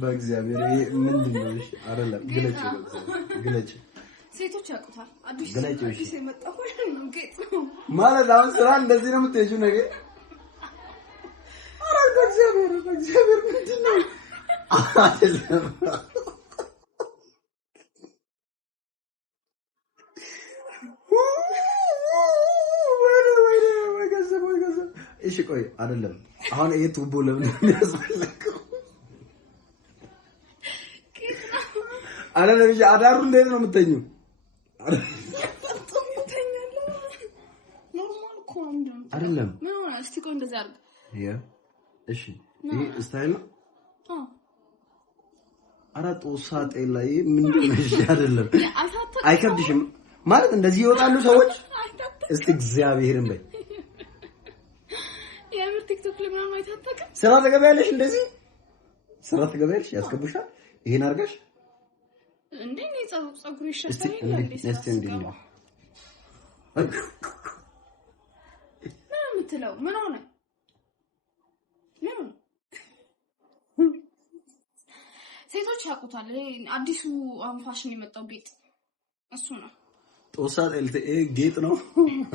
በእግዚአብሔር ምንድነው? እሺ አይደለም ግለጭ ግለጭ ሴቶች ያውቁታል። አዲስ የመጣው ጌጥ ነው ማለት አሁን ስራ እንደዚህ ነው የምትሄጂው ነገር አረ በእግዚአብሔር ምንድነው? እሺ ቆይ አይደለም አሁን ይሄ ቱቦ ለምን ያስፈልገው? አይደለም እሺ አዳሩ እንዴት ነው የምትተኙው? አይደለም ምን ሆነ? እስቲ ቆይ እንደዛ አድርግ። እሺ ይሄ ስታይል ነው? አራት ወሳጤ ላይ ምንድነው? እሺ አይደለም አይከብድሽም ማለት እንደዚህ ይወጣሉ ሰዎች? እስቲ እግዚአብሔርን በይ የምር ቲክቶክ ላይ ምናምን አይታጠቅም? ስራ ተገበያለሽ እንደዚህ ስራ ተገበያለሽ ያስገቡሻል? ይሄን አድርጋሽ እንዴ ነው ጸጉሩ ይሸፈናል እንዴ? እስቲ እንዴ ነው ምትለው ምን ሆነ? ሴቶች ያውቁታል። አዲሱ ፋሽን የመጣው ጌጥ እሱ ነው። ጦሳት ጌጥ ነው።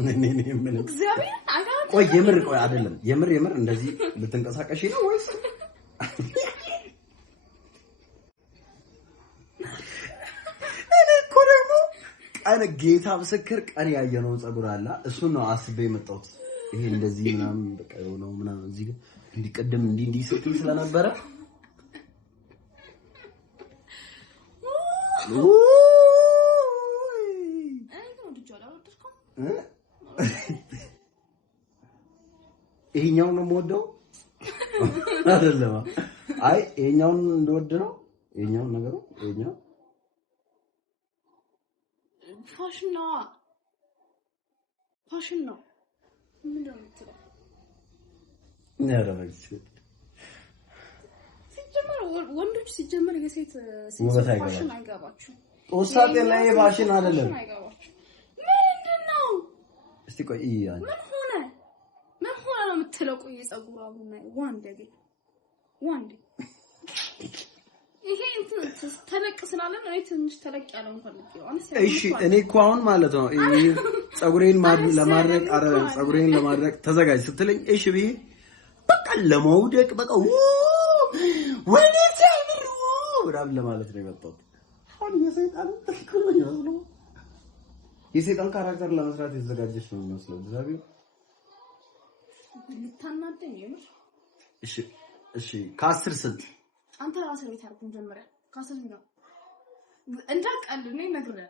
እኔ ምን እግዚአብሔር አጋን ቆይ ቆይ አይደለም የምር እንደዚህ ልትንቀሳቀሽ ነው ወይስ እኔ እኮ ደግሞ ቀን ጌታ ምስክር ቀን ያየነው ጸጉር አለ እሱ ነው አስቤ የመጣሁት። ይሄ እንደዚህ ምናምን በቃ የሆነው ምናምን እዚህ እንዲቀደም እንዲህ ስትይ ስለነበረ ይሄኛው ነው የምወደው አይደለም? አይ ይሄኛውን እንደወድ ነው ይሄኛው ነገሩ ይሄኛው ፋሽን ነው ምን ነው የምትለው? ነረበች ሲጀመር ወንዶች ሲጀመር የሴት ፋሽን አይገባችሁ። ጦሳጤ ላይ ፋሽን አይደለም ምንድነው? እስቲ ቆይ ይያል ምን ሆነ ነው የምትለው? ቆይ የጸጉሩ አሁን ዋንዴ ይሄ ተለቅ ስላለ ነው ትንሽ ተለቅ ያለው ፈልጌው አንስ እሺ እኔ እኮ አሁን ማለት ነው ይሄ ጸጉሬን ለማድረቅ ጸጉሬን ለማድረቅ ተዘጋጅ ስትለኝ እሺ ብዬ በቃ ለመውደቅ በቃ ወይኔ ሲያምሩ ምናምን ለማለት ነው የመጣሁት። አሁን የሰይጣን ካራክተር ለመስራት የተዘጋጀች ነው የሚመስለው። እግዚአብሔር ልታናደኝ የምር። እሺ ከ10 ስንት? አንተ ራስህ ቤት አድርጉ ጀመረ ከ10 ነው እንዳቀል ነው ነግረህ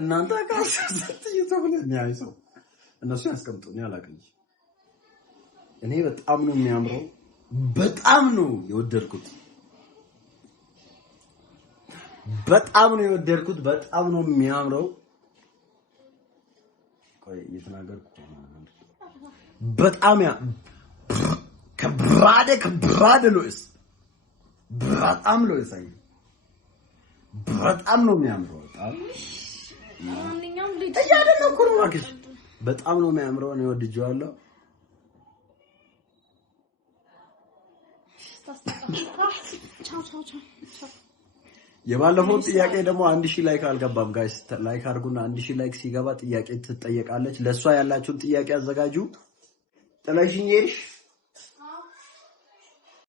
እናንተ ከ10 ስንት እየተብለኝ አይሰው እነሱ ያስቀምጡኝ አላውቅም። እኔ በጣም ነው የሚያምረው በጣም ነው የወደድኩት በጣም ነው የሚያምረው። ቆይ እየተናገርኩ በጣም ከብራደ ሎይስ በጣም ሎይስ አይ በጣም ነው የሚያምረው በጣም ማንኛውም ልጅ እያደረኩ ነው ማክሽ በጣም ነው የሚያምረው ነው ወድጄዋለሁ። የባለፈው ጥያቄ ደግሞ 1000 ላይክ አልገባም ጋይስ ላይክ አድርጉና 1000 ላይክ ሲገባ ጥያቄ ትጠየቃለች። ለሷ ያላችሁን ጥያቄ አዘጋጁ። ጥለሽኝ ሄድሽ